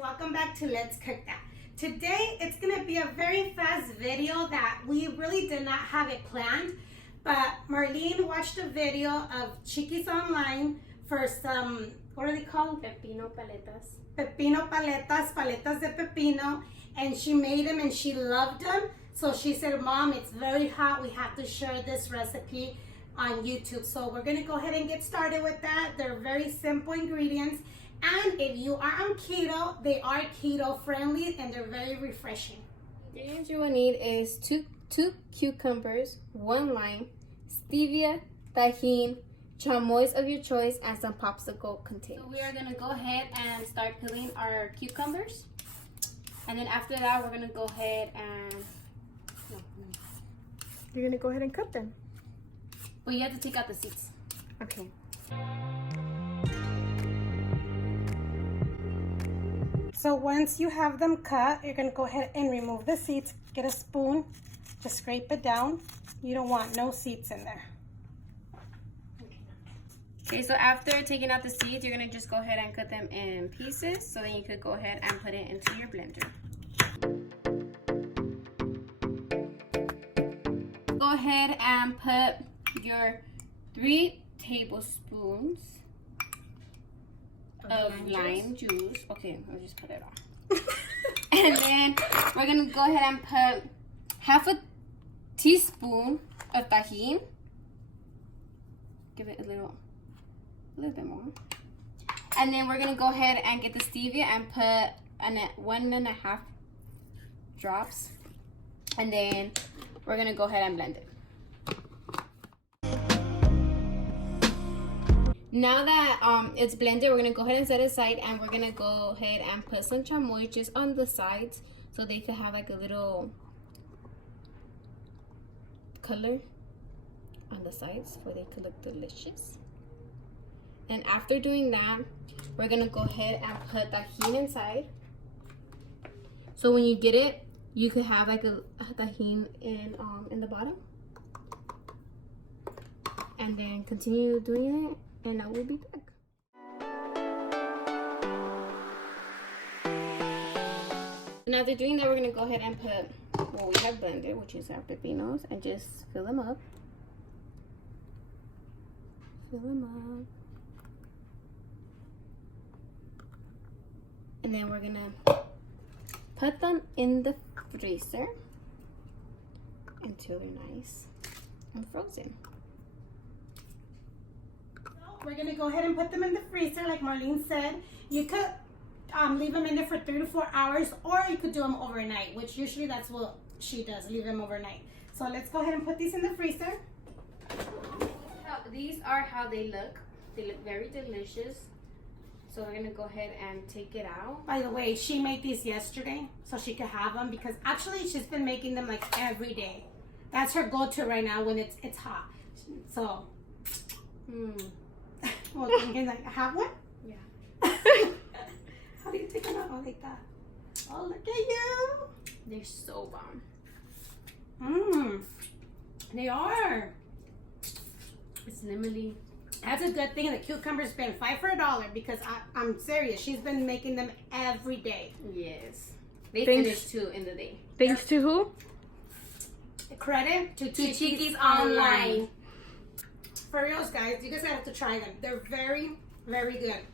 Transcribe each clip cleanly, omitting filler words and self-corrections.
welcome back to Let's Cook That. Today it's gonna be a very fast video that we really did not have it planned, but Marlene watched a video of Chiquis online for some, what are they called? Pepino paletas. Pepino paletas, paletas de pepino, and she made them and she loved them. So she said, Mom, it's very hot, we have to share this recipe on YouTube. So we're gonna go ahead and get started with that. They're very simple ingredients. And if you are on keto, they are keto friendly and they're very refreshing. The ingredients you will need is two cucumbers, 1 lime, stevia, tajin, chamoy of your choice, and some popsicle containers. So we are gonna go ahead and start peeling our cucumbers. And then after that, we're gonna go ahead and... You're gonna go ahead and cut them. But you have to take out the seeds. Okay. So once you have them cut, you're gonna go ahead and remove the seeds. Get a spoon, just scrape it down. You don't want no seeds in there. Okay, so after taking out the seeds, you're gonna just go ahead and cut them in pieces. So then you could go ahead and put it into your blender. Go ahead and put your 3 tablespoons of lime juice. Okay, I'll just put it on. And then we're gonna go ahead and put half a teaspoon of tajin. Give it a little bit more. And then we're gonna go ahead and get the stevia and put 1.5 drops. And then we're gonna go ahead and blend it. Now that it's blended, we're gonna go ahead and set it aside, and we're gonna go ahead and put some chamoy just on the sides so they could have like a little color on the sides where they could look delicious. And after doing that, we're gonna go ahead and put tajin inside. So when you get it, you could have like a tajin in the bottom, and then continue doing it. And I will be back. And after doing that, we're gonna go ahead and put what we have blended, which is our pepinos, and just fill them up. Fill them up. And then we're gonna put them in the freezer until they're nice and frozen. We're gonna go ahead and put them in the freezer, like Marlene said. You could leave them in there for 3 to 4 hours, or you could do them overnight, which usually that's what she does, leave them overnight. So let's go ahead and put these in the freezer. These are how they look. They look very delicious. So we're gonna go ahead and take it out. By the way, she made these yesterday so she could have them, because actually she's been making them like every day. That's her go-to right now when it's hot. So well, can like have one? Yeah. How do you take them out? Oh, like that. Oh, look at you. They're so bomb. They are. It's literally... That's a good thing. The cucumbers been $5 for $1, because I'm serious. She's been making them every day. Yes. They finished 2 in the day. Thanks to who? Credit to Chiquis online. For reals, guys, you guys have to try them. They're very, very good.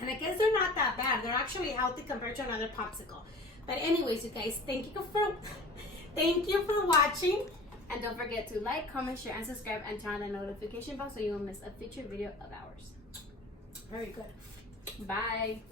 And I guess they're not that bad. They're actually healthy compared to another popsicle. But anyways, you guys, thank you for watching. And don't forget to like, comment, share, and subscribe, and turn on the notification bell so you won't miss a future video of ours. Very good. Bye.